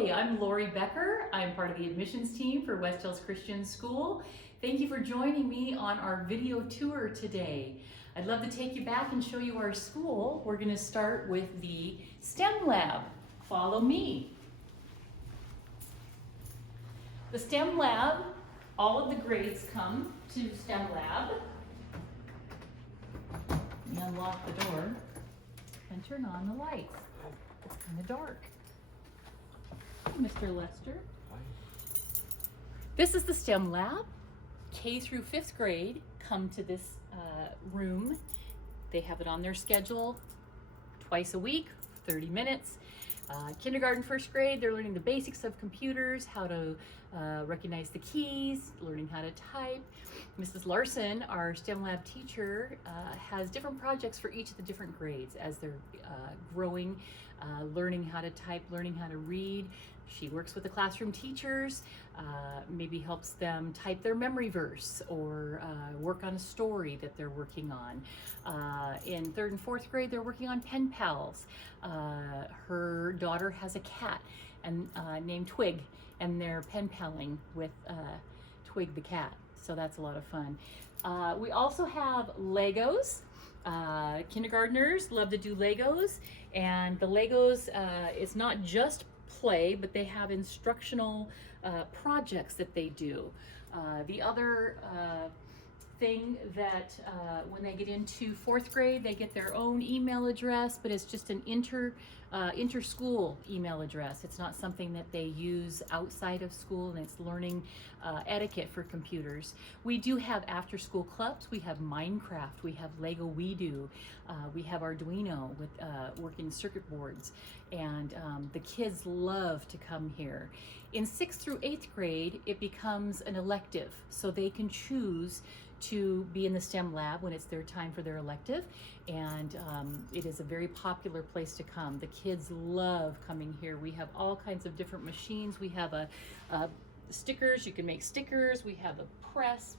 Hi, I'm Lori Becker. I'm part of the admissions team for West Hills Christian School. Thank you for joining me on our video tour today. I'd love to take you back and show you our school. We're going to start with the STEM lab. Follow me. The STEM lab, all of the grades come to STEM lab. We unlock the door and turn on the lights. It's kind of dark. Mr. Lester. Hi. This is the STEM lab. K through 5th grade come to this room. They have it on their schedule twice a week, 30 minutes. Kindergarten, 1st grade, they're learning the basics of computers, how to recognize the keys, learning how to type. Mrs. Larson, our STEM lab teacher, has different projects for each of the different grades as they're growing, learning how to type, learning how to read. She works with the classroom teachers, maybe helps them type their memory verse or work on a story that they're working on. In 3rd and 4th grade, they're working on pen pals. Her daughter has a cat named Twig, and they're pen paling with Twig the cat. So that's a lot of fun. We also have Legos. Kindergartners love to do Legos, and the Legos is not just play, but they have instructional projects that they do. The other thing that when they get into 4th grade, they get their own email address, but it's just an inter-school email address. It's not something that they use outside of school, and it's learning etiquette for computers. We do have after-school clubs. We have Minecraft. We have Lego We Do. We have Arduino with working circuit boards, and the kids love to come here. In 6th through 8th grade, it becomes an elective, so they can choose to be in the STEM lab when it's their time for their elective, and it is a very popular place to come. The kids love coming here. We have all kinds of different machines. We have stickers, you can make stickers. We have a press,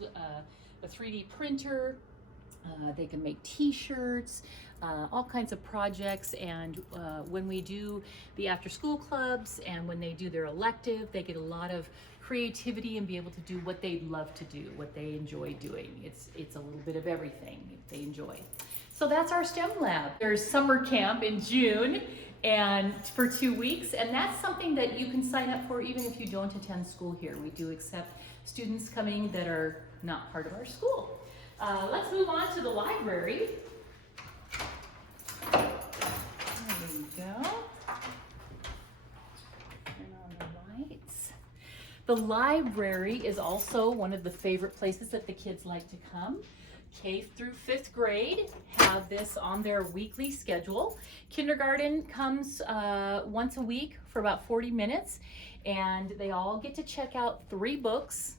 a 3D printer. They can make t-shirts, all kinds of projects, and when we do the after-school clubs and when they do their elective, they get a lot of creativity and be able to do what they love to do, what they enjoy doing. It's a little bit of everything they enjoy. So that's our STEM lab. There's summer camp in June and for 2 weeks, and that's something that you can sign up for even if you don't attend school here. We do accept students coming that are not part of our school. Let's move on to the library. There we go. Turn on the lights. The library is also one of the favorite places that the kids like to come. K through 5th grade have this on their weekly schedule. Kindergarten comes once a week for about 40 minutes, and they all get to check out 3 books.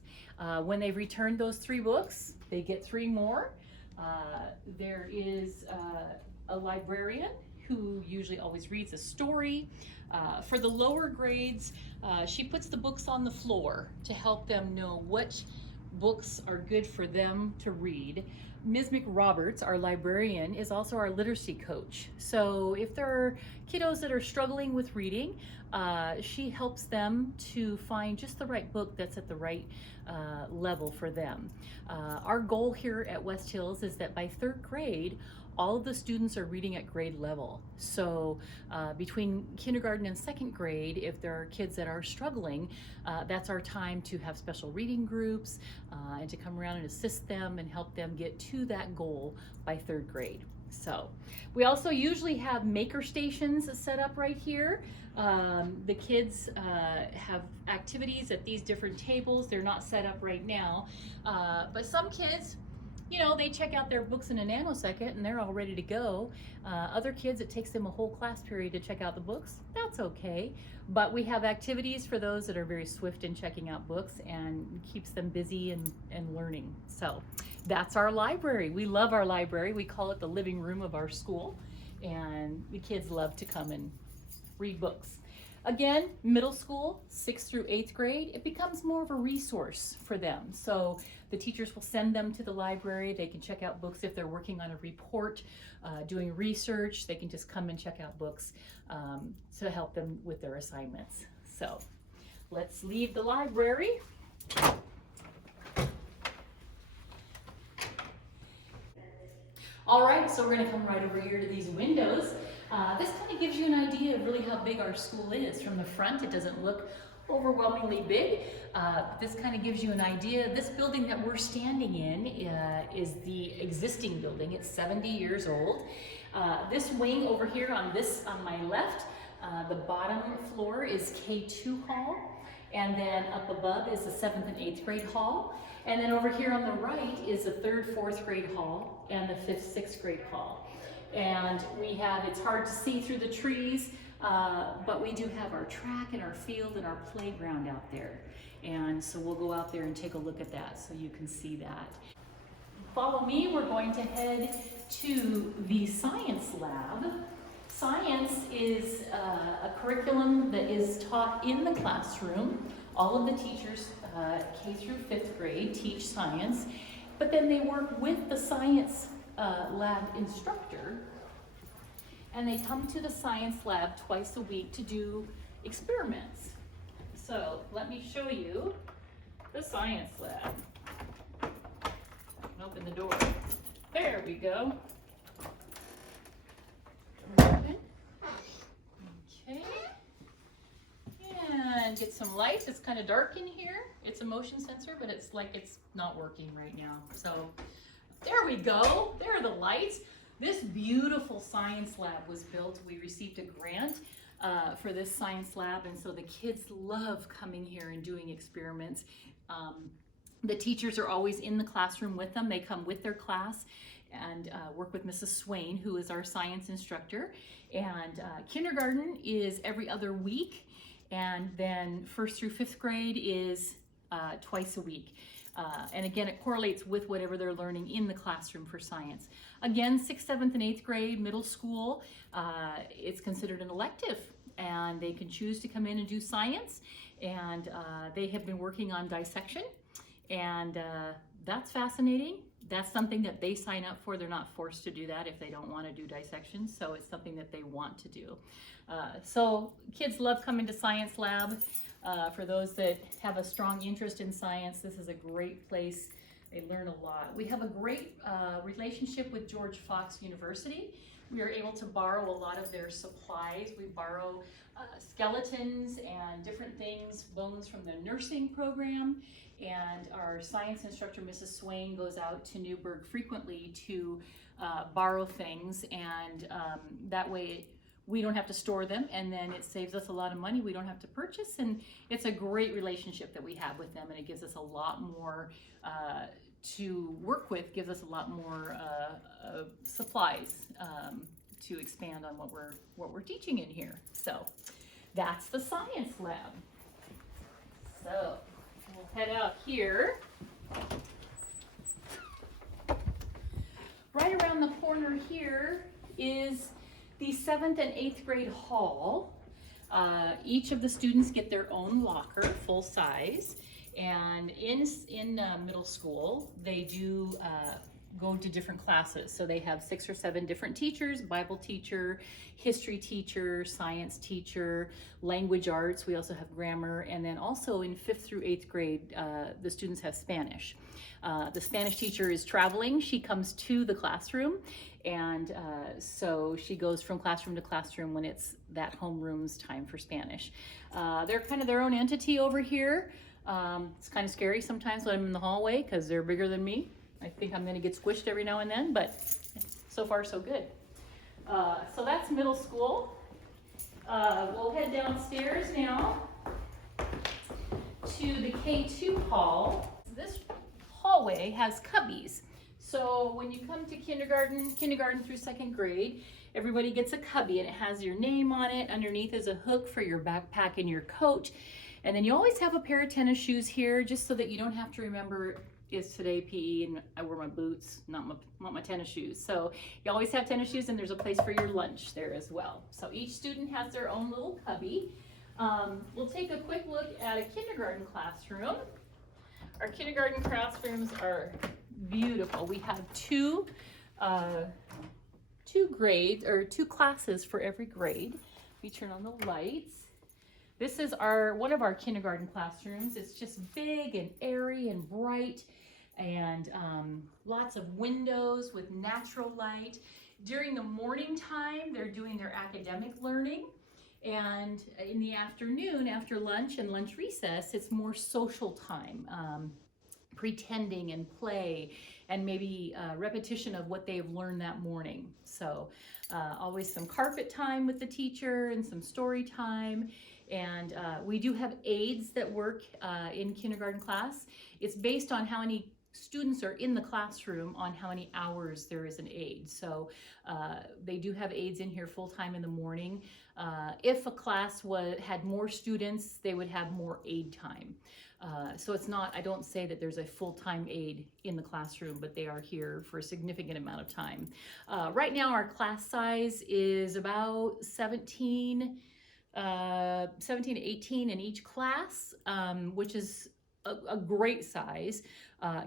When they've returned those 3 books, they get 3 more. There is a librarian who usually always reads a story. For the lower grades, she puts the books on the floor to help them know which books are good for them to read. Ms. McRoberts, our librarian, is also our literacy coach. So if there are kiddos that are struggling with reading, she helps them to find just the right book that's at the right level for them. Our goal here at West Hills is that by 3rd grade, all of the students are reading at grade level. So between kindergarten and 2nd grade, if there are kids that are struggling, that's our time to have special reading groups and to come around and assist them and help them get to that goal by 3rd grade. So we also usually have maker stations set up right here. The kids have activities at these different tables. They're not set up right now, but some kids, you know, they check out their books in a nanosecond and they're all ready to go. Other kids, it takes them a whole class period to check out the books. That's okay. But we have activities for those that are very swift in checking out books and keeps them busy and learning. So that's our library. We love our library. We call it the living room of our school. And the kids love to come and read books. Again, middle school, 6th through 8th grade, it becomes more of a resource for them. So the teachers will send them to the library. They can check out books if they're working on a report, doing research. They can just come and check out books to help them with their assignments. So let's leave the library. All right, so we're going to come right over here to these windows. This kind of gives you an idea of really how big our school is. From the front, it doesn't look overwhelmingly big. This kind of gives you an idea. This building that we're standing in is the existing building. It's 70 years old. This wing over here on my left, the bottom floor is K2 hall, and then up above is the 7th and 8th grade hall. And then over here on the right is the 3rd, 4th grade hall and the 5th, 6th grade hall. And it's hard to see through the trees, but we do have our track and our field and our playground out there. And so we'll go out there and take a look at that so you can see that. Follow me, we're going to head to the science lab. Science is a curriculum that is taught in the classroom. All of the teachers, K through 5th grade, teach science, but then they work with the science lab instructor, and they come to the science lab twice a week to do experiments. So let me show you the science lab. Open the door. There we go. Open. Okay. And get some light. It's kind of dark in here. It's a motion sensor, but it's like it's not working right now. So there we go. There are the lights. This beautiful science lab was built. We received a grant for this science lab, and so the kids love coming here and doing experiments. The teachers are always in the classroom with them. They come with their class and work with Mrs. Swain, who is our science instructor. And kindergarten is every other week, and then 1st through 5th grade is twice a week. And again, it correlates with whatever they're learning in the classroom for science. Again, 6th, 7th, and 8th grade, middle school, it's considered an elective, and they can choose to come in and do science. And they have been working on dissection, and that's fascinating. That's something that they sign up for. They're not forced to do that if they don't want to do dissection, so it's something that they want to do. So kids love coming to science lab. For those that have a strong interest in science, this is a great place. They learn a lot. We have a great relationship with George Fox University. We are able to borrow a lot of their supplies. We borrow skeletons and different things, bones from the nursing program. And our science instructor, Mrs. Swain, goes out to Newburgh frequently to borrow things, and that way we don't have to store them, and then it saves us a lot of money. We don't have to purchase, and it's a great relationship that we have with them, and it gives us a lot more to work with, gives us a lot more supplies to expand on what we're teaching in here. So that's the science lab. So we'll head out here. Right around the corner here is the 7th and 8th grade hall. Each of the students get their own locker, full size, and in middle school they do go to different classes. So they have 6 or 7 different teachers: Bible teacher, history teacher, science teacher, language arts. We also have grammar, and then also in 5th through 8th grade the students have Spanish. The Spanish teacher is traveling. She comes to the classroom, and so she goes from classroom to classroom when it's that homeroom's time for Spanish. They're kind of their own entity over here. It's kind of scary sometimes when I'm in the hallway because they're bigger than me. I think I'm going to get squished every now and then, but so far so good. So that's middle school. We'll head downstairs now to the K2 hall. This hallway has cubbies. So when you come to kindergarten through 2nd grade, everybody gets a cubby, and it has your name on it. Underneath is a hook for your backpack and your coat. And then you always have a pair of tennis shoes here, just so that you don't have to remember, is today PE and I wear my boots, not my tennis shoes. So you always have tennis shoes, and there's a place for your lunch there as well. So each student has their own little cubby. We'll take a quick look at a kindergarten classroom. Our kindergarten classrooms are beautiful. We have two grades, or two classes for every grade. We turn on the lights. This is one of our kindergarten classrooms. It's just big and airy and bright, and lots of windows with natural light. During the morning time, they're doing their academic learning. And in the afternoon, after lunch and lunch recess, it's more social time, pretending and play, and maybe repetition of what they've learned that morning. So always some carpet time with the teacher and some story time. And we do have aides that work in kindergarten class. It's based on how many students are in the classroom on how many hours there is an aide. So they do have aides in here full-time in the morning. If a class had more students, they would have more aide time. So it's not, I don't say that there's a full-time aide in the classroom, but they are here for a significant amount of time. Right now our class size is about 17 to 18 in each class, which is a great size.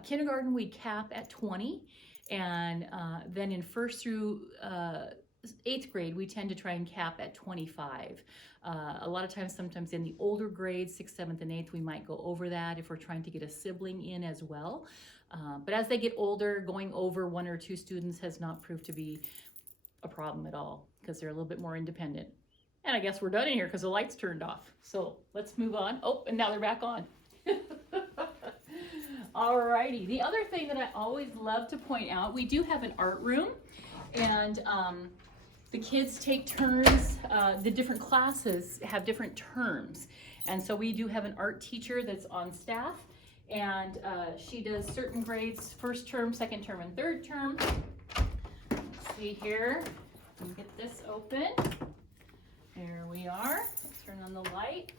Kindergarten we cap at 20, and then in 1st through 8th grade we tend to try and cap at 25. A lot of times, sometimes in the older grades, 6th, 7th, and 8th, we might go over that if we're trying to get a sibling in as well. But as they get older, going over 1 or 2 students has not proved to be a problem at all, because they're a little bit more independent. And I guess we're done in here because the lights turned off. So let's move on. Oh, and now they're back on. Alrighty, the other thing that I always love to point out, we do have an art room, and the kids take turns. The different classes have different terms, and so we do have an art teacher that's on staff, and she does certain grades, 1st term, 2nd term, and 3rd term. Let's see here, let me get this open. There we are. Let's turn on the light.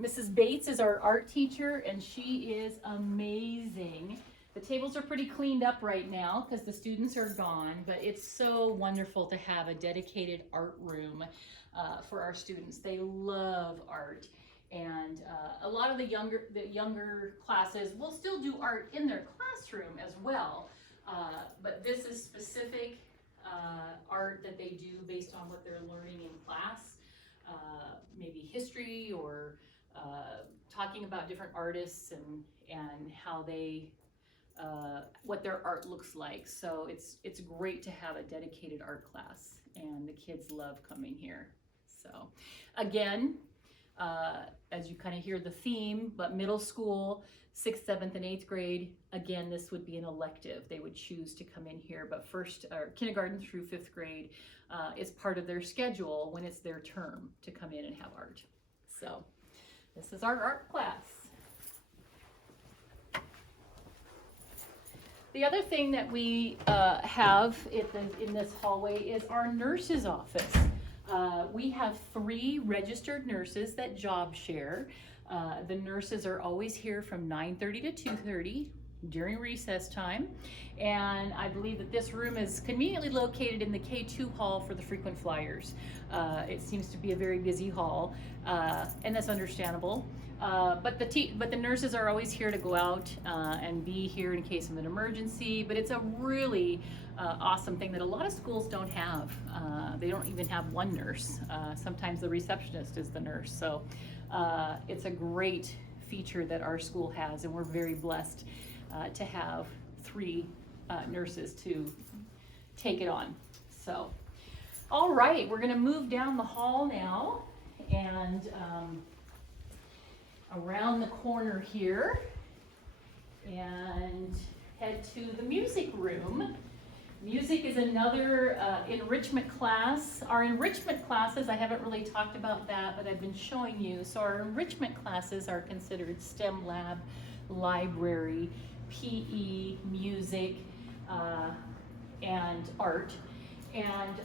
Mrs. Bates is our art teacher, and she is amazing. The tables are pretty cleaned up right now because the students are gone, but it's so wonderful to have a dedicated art room for our students. They love art, and a lot of the younger classes will still do art in their classroom as well, but this is specific art that they do based on what they're learning in class, maybe history or talking about different artists and how they what their art looks like. So it's great to have a dedicated art class, and the kids love coming here. So again, as you kind of hear the theme, but middle school, 6th, 7th, and 8th grade, again, this would be an elective. They would choose to come in here, but kindergarten through 5th grade is part of their schedule when it's their term to come in and have art. So this is our art class. The other thing that we have in this hallway is our nurse's office. We have 3 registered nurses that job share. The nurses are always here from 9:30 to 2:30 during recess time. And I believe that this room is conveniently located in the K2 hall for the frequent flyers. It seems to be a very busy hall, and that's understandable. But the nurses are always here to go out and be here in case of an emergency. But it's a really awesome thing that a lot of schools don't have. They don't even have one nurse. Sometimes the receptionist is the nurse. So it's a great feature that our school has, and we're very blessed to have 3 nurses to take it on. So, all right, we're going to move down the hall now, and around the corner here, and head to the music room. Music is another enrichment class. Our enrichment classes, I haven't really talked about that, but I've been showing you. So our enrichment classes are considered STEM lab, library, PE, music, and art. And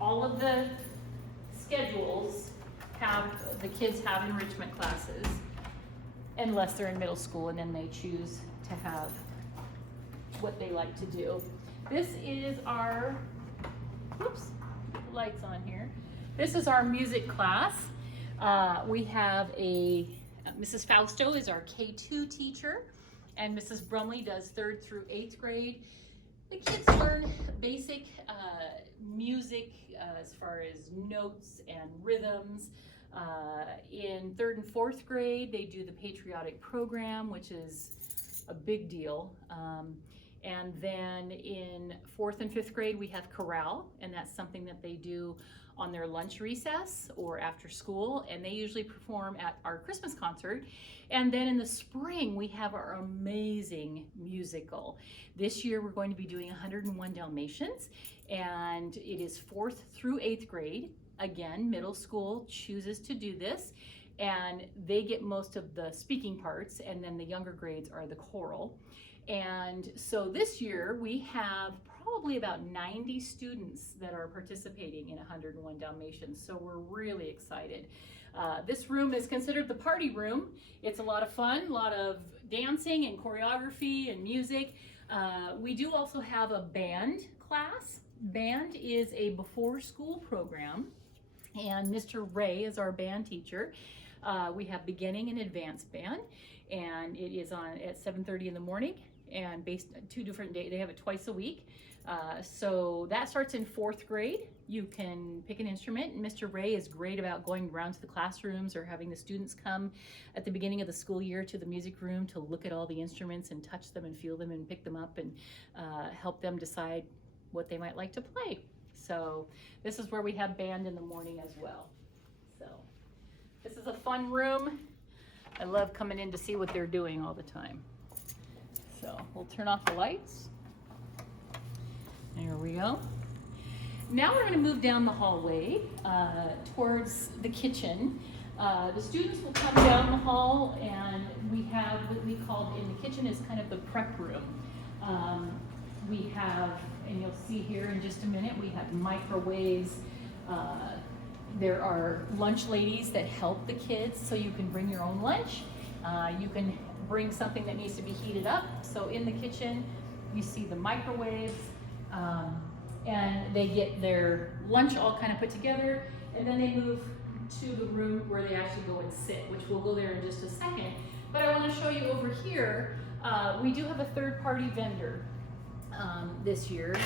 all of the schedules the kids have enrichment classes, unless they're in middle school, and then they choose to have what they like to do. This is our, whoops, lights on here. This is our music class. We have Mrs. Fausto is our K2 teacher, and Mrs. Brumley does 3rd through 8th grade. The kids learn basic music as far as notes and rhythms. In 3rd and 4th grade, they do the patriotic program, which is a big deal. And then in 4th and 5th grade, we have chorale, and that's something that they do on their lunch recess or after school, and they usually perform at our Christmas concert. And then in the spring, we have our amazing musical. This year, we're going to be doing 101 Dalmatians, and it is 4th through 8th grade. Again, middle school chooses to do this, and they get most of the speaking parts, and then the younger grades are the choral. And so this year we have probably about 90 students that are participating in 101 Dalmatians, so we're really excited. This room is considered the party room. It's a lot of fun, a lot of dancing and choreography and music. We do also have a band class. Band is a before school program, and Mr. Ray is our band teacher. We have beginning and advanced band, and it is on at 7:30 in the morning, and based on 2 different days. They have it twice a week. So that starts in 4th grade. You can pick an instrument, and Mr. Ray is great about going around to the classrooms or having the students come at the beginning of the school year to the music room to look at all the instruments and touch them and feel them and pick them up and help them decide what they might like to play. So this is where we have band in the morning as well. So this is a fun room. I love coming in to see what they're doing all the time. So we'll turn off the lights. There we go. Now we're going to move down the hallway towards the kitchen. The students will come down the hall, and we have what we call in the kitchen is kind of the prep room. We have, and you'll see here in just a minute, we have microwaves. There are lunch ladies that help the kids, so you can bring your own lunch. You can bring something that needs to be heated up. So in the kitchen, you see the microwaves, and they get their lunch all kind of put together, and then they move to the room where they actually go and sit, which we'll go there in just a second. But I want to show you over here, we do have a third-party vendor this year.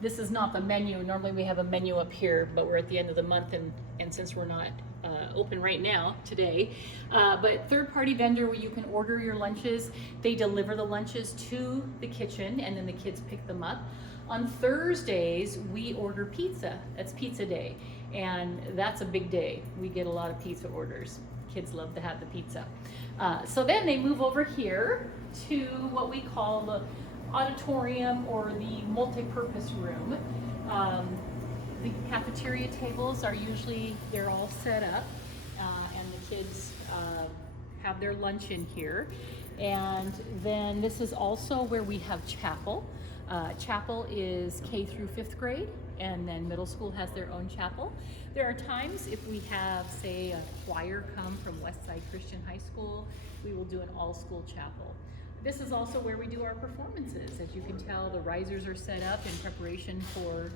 This is not the menu. Normally we have a menu up here, but we're at the end of the month, and since we're not open right now today, but third-party vendor where you can order your lunches. They deliver the lunches to the kitchen, and then the kids pick them up. On Thursdays, we order pizza. That's pizza day, and that's a big day. We get a lot of pizza orders. Kids love to have the pizza. So then they move over here to what we call the auditorium, or the multi-purpose room. The cafeteria tables are usually, they're all set up, and the kids have their lunch in here. And then this is also where we have chapel. Chapel is K through 5th grade, and then middle school has their own chapel. There are times if we have, say, a choir come from Westside Christian High School, we will do an all-school chapel. This is also where we do our performances. As you can tell, the risers are set up in preparation for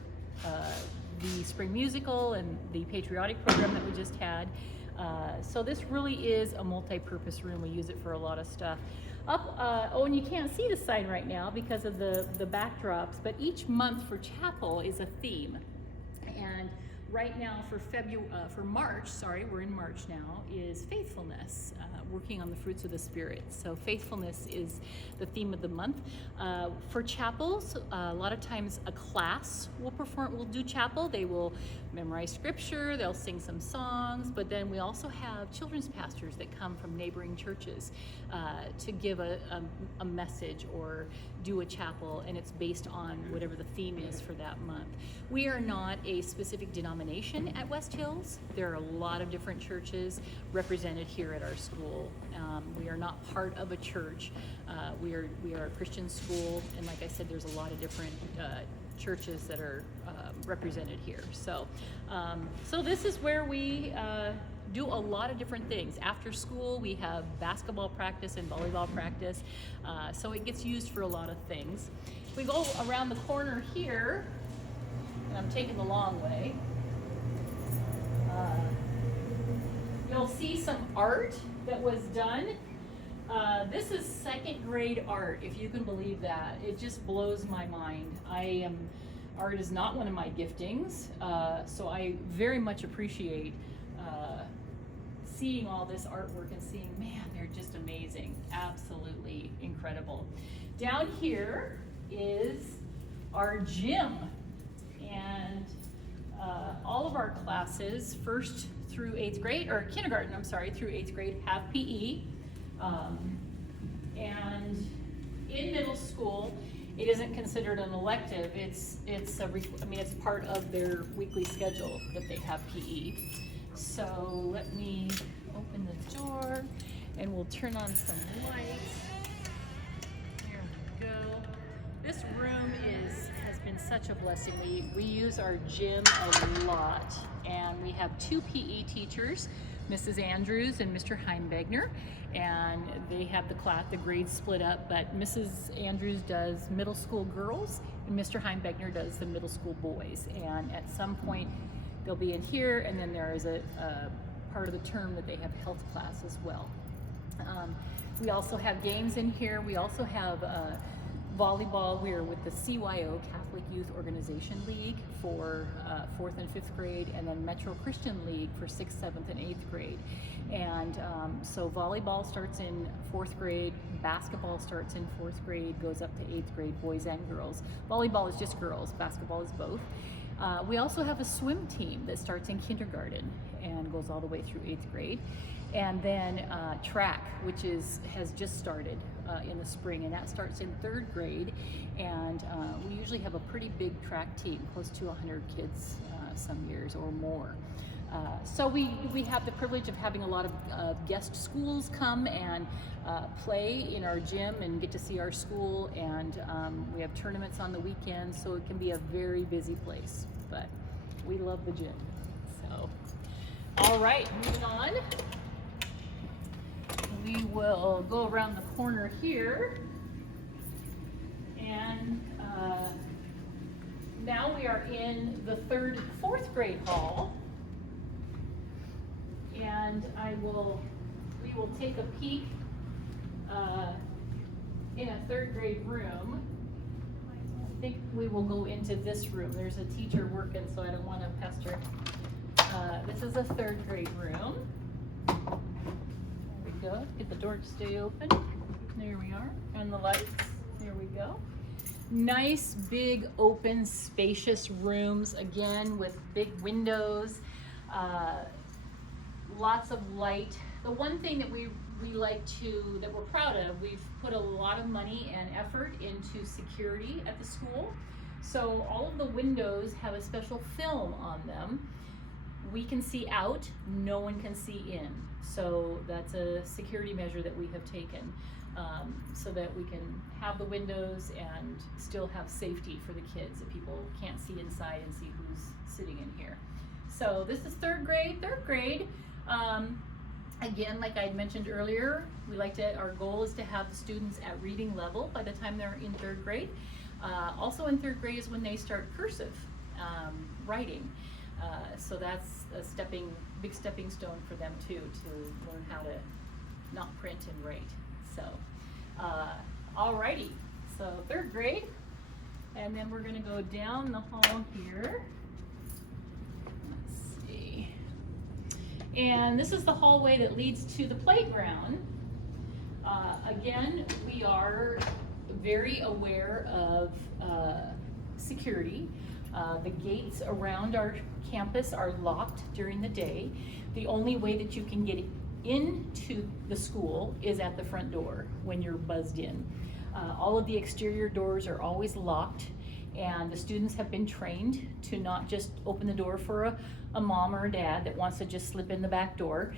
the spring musical and the patriotic program that we just had. So this really is a multi-purpose room. We use it for a lot of stuff. And you can't see the sign right now because of the backdrops, but each month for chapel is a theme. And right now for March, we're in March now, is faithfulness, working on the fruits of the Spirit. So faithfulness is the theme of the month. For chapels, a lot of times a class will do chapel. They will memorize scripture, they'll sing some songs, but then we also have children's pastors that come from neighboring churches to give a message or do a chapel, and it's based on whatever the theme is for that month. We are not a specific denomination at West Hills. There are a lot of different churches represented here at our school. We are not part of a church. We are a Christian school, and like I said, there's a lot of different churches that are represented here. So this is where we do a lot of different things. After school, we have basketball practice and volleyball practice, so it gets used for a lot of things. If we go around the corner here, and I'm taking the long way, see some art that was done. This is second grade art, if you can believe that. It just blows my mind. Art is not one of my giftings, so I very much appreciate seeing all this artwork and seeing, man, they're just amazing, absolutely incredible. Down here is our gym, and all of our classes, first through 8th grade, or kindergarten, I'm sorry, through 8th grade have PE. And in middle school, it isn't considered an elective. It's part of their weekly schedule that they have PE. So let me open the door and we'll turn on some lights. Here we go. This room has been such a blessing. We use our gym a lot, and we have 2 PE teachers, Mrs. Andrews and Mr. Heimbegner, and they have the grades split up, but Mrs. Andrews does middle school girls and Mr. Heimbegner does the middle school boys. And at some point they'll be in here, and then there is a part of the term that they have health class as well. We also have games in here. We also have volleyball. We're with the CYO, Catholic Youth Organization League, for 4th and 5th grade, and then Metro Christian League for 6th, 7th, and 8th grade. And so volleyball starts in 4th grade, basketball starts in 4th grade, goes up to 8th grade, boys and girls. Volleyball is just girls, basketball is both. We also have a swim team that starts in kindergarten and goes all the way through 8th grade. And then track, which has just started in the spring, and that starts in 3rd grade. And we usually have a pretty big track team, close to 100 kids some years or more. So we have the privilege of having a lot of guest schools come and play in our gym and get to see our school, and we have tournaments on the weekends, so it can be a very busy place, but we love the gym. So, all right, moving on. We will go around the corner here, and now we are in the 3rd, 4th grade hall, and we will take a peek in a 3rd grade room. I think we will go into this room. There's a teacher working, so I don't want to pester. This is a 3rd grade room. Go. Get the door to stay open. There we are. And the lights. There we go. Nice, big, open, spacious rooms, again with big windows, lots of light. The one thing that we that we're proud of, we've put a lot of money and effort into security at the school. So all of the windows have a special film on them. We can see out, no one can see in. So that's a security measure that we have taken, so that we can have the windows and still have safety for the kids, that people can't see inside and see who's sitting in here. So this is 3rd grade. 3rd grade, again, like I mentioned earlier, our goal is to have the students at reading level by the time they're in 3rd grade. Also in 3rd grade is when they start cursive writing. So that's a big stepping stone for them too, to learn how to not print and write. So, alrighty, so 3rd grade, and then we're gonna go down the hall here. Let's see. And this is the hallway that leads to the playground. Again, we are very aware of security. The gates around our campus are locked during the day. The only way that you can get into the school is at the front door when you're buzzed in. All of the exterior doors are always locked, and the students have been trained to not just open the door for a mom or a dad that wants to just slip in the back door.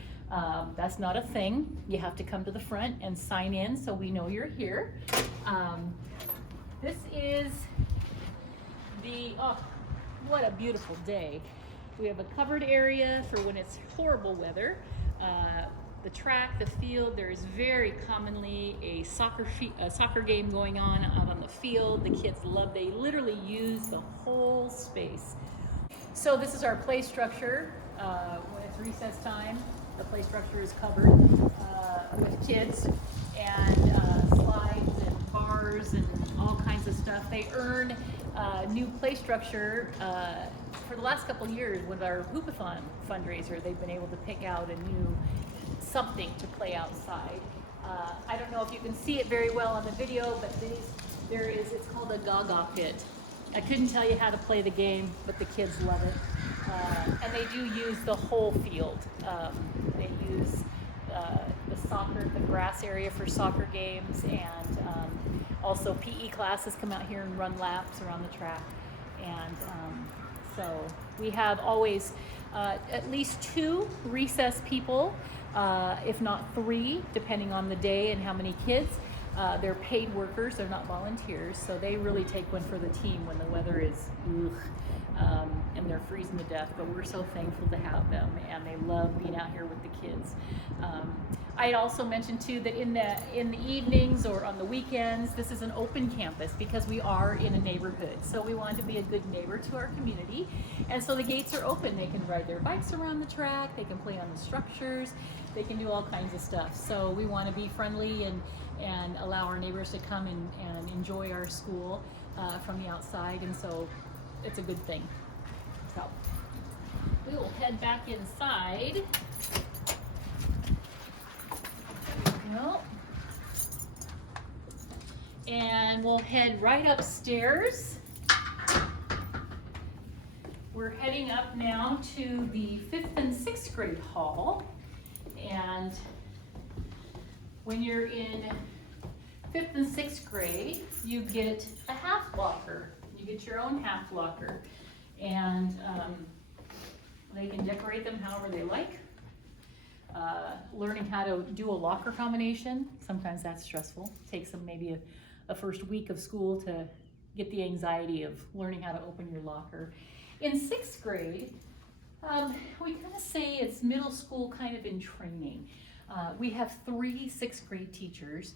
That's not a thing. You have to come to the front and sign in so we know you're here. This is what a beautiful day. We have a covered area for when it's horrible weather. The track, the field, there is very commonly a soccer game going on out on the field. The kids they literally use the whole space. So this is our play structure when it's recess time. the play structure is covered with kids and slides and bars and all kinds of stuff. They earn new play structure. For the last couple of years with our Hoopathon fundraiser, they've been able to pick out a new something to play outside. I don't know if you can see it very well on the video, but it's called a Gaga pit. I couldn't tell you how to play the game, but the kids love it. And they do use the whole field. They use the grass area for soccer games, and also PE classes come out here and run laps around the track. And so we have always at least 2 recess people, if not 3, depending on the day and how many kids. They're paid workers, they're not volunteers, so they really take one for the team when the weather is and they're freezing to death, but we're so thankful to have them, and they love being out here with the kids. I'd also mentioned too that in the evenings or on the weekends, this is an open campus because we are in a neighborhood. So we want to be a good neighbor to our community. And so the gates are open. They can ride their bikes around the track, they can play on the structures, they can do all kinds of stuff. So we want to be friendly and allow our neighbors to come and enjoy our school from the outside. And so it's a good thing. So we will head back inside. Well, and we'll head right upstairs. We're heading up now to the 5th and 6th grade hall. And when you're in 5th and 6th grade, you get a half locker. You get your own half locker. And they can decorate them however they like. Learning how to do a locker combination, sometimes that's stressful. Takes them maybe a first week of school to get the anxiety of learning how to open your locker. In 6th grade, we kind of say it's middle school kind of in training. We have 3 6th grade teachers,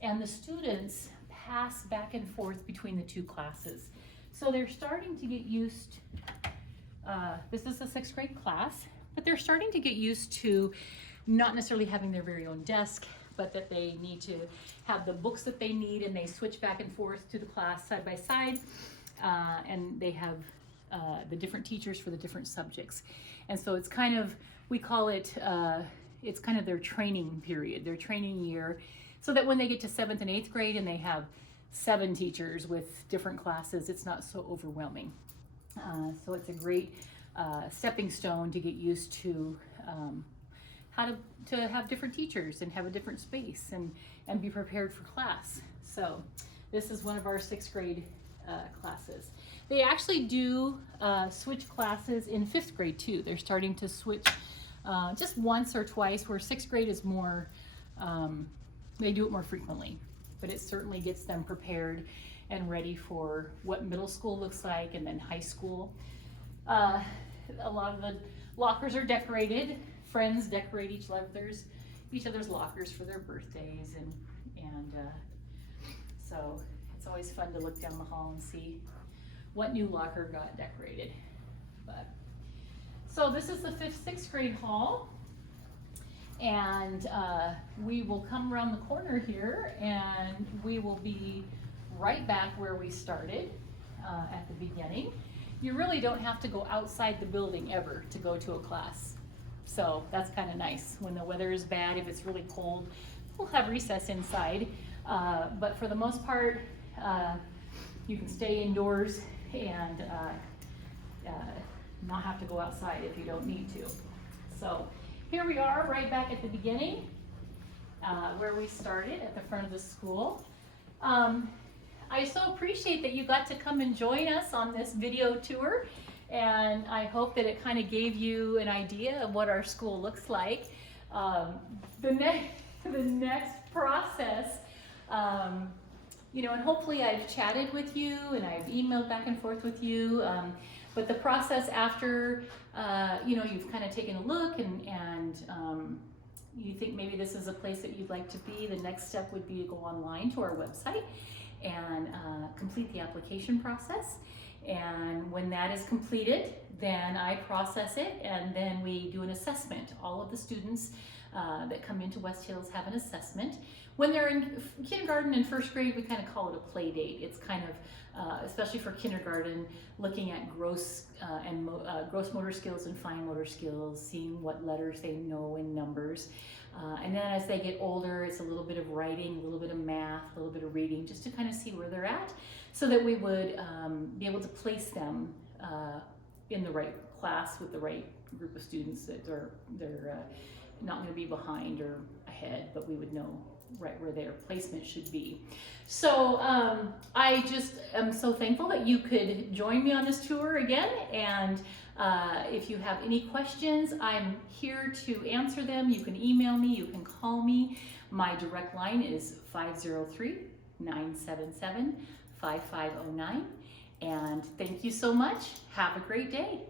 and the students pass back and forth between the 2 classes. So they're starting to get used, this is a 6th grade class, but they're starting to get used to not necessarily having their very own desk, but that they need to have the books that they need, and they switch back and forth to the class side by side, and they have the different teachers for the different subjects. And so it's kind of, we call it, it's kind of their training period, their training year, so that when they get to 7th and 8th grade and they have 7 teachers with different classes, it's not so overwhelming. So it's a great stepping stone to get used to how to have different teachers and have a different space and be prepared for class. So this is one of our 6th grade classes. They actually do switch classes in 5th grade too. They're starting to switch just once or twice, where 6th grade is more, they do it more frequently, but it certainly gets them prepared and ready for what middle school looks like, and then high school. A lot of the lockers are decorated. Friends decorate each other's lockers for their birthdays, and so it's always fun to look down the hall and see what new locker got decorated. But so this is the 5th, 6th grade hall, and we will come around the corner here, and we will be right back where we started at the beginning. You really don't have to go outside the building ever to go to a class. So that's kind of nice. When the weather is bad, if it's really cold, we'll have recess inside. But for the most part, you can stay indoors and not have to go outside if you don't need to. So here we are right back at the beginning, where we started at the front of the school. I so appreciate that you got to come and join us on this video tour, and I hope that it kind of gave you an idea of what our school looks like. The next process, you know, and hopefully I've chatted with you and I've emailed back and forth with you, but the process after, you know, you've kind of taken a look and you think maybe this is a place that you'd like to be, the next step would be to go online to our website and complete the application process. And when that is completed, then I process it, and then we do an assessment. All of the students that come into West Hills have an assessment. When they're in kindergarten and first grade, we kind of call it a play date. It's kind of, especially for kindergarten, looking at gross motor skills and fine motor skills, seeing what letters they know and numbers. And then as they get older, it's a little bit of writing, a little bit of math, a little bit of reading, just to kind of see where they're at, so that we would be able to place them in the right class with the right group of students that they're not going to be behind or ahead, but we would know right where their placement should be. So I just am so thankful that you could join me on this tour again, and if you have any questions, I'm here to answer them. You can email me, you can call me. My direct line is 503-977-5509. And thank you so much. Have a great day.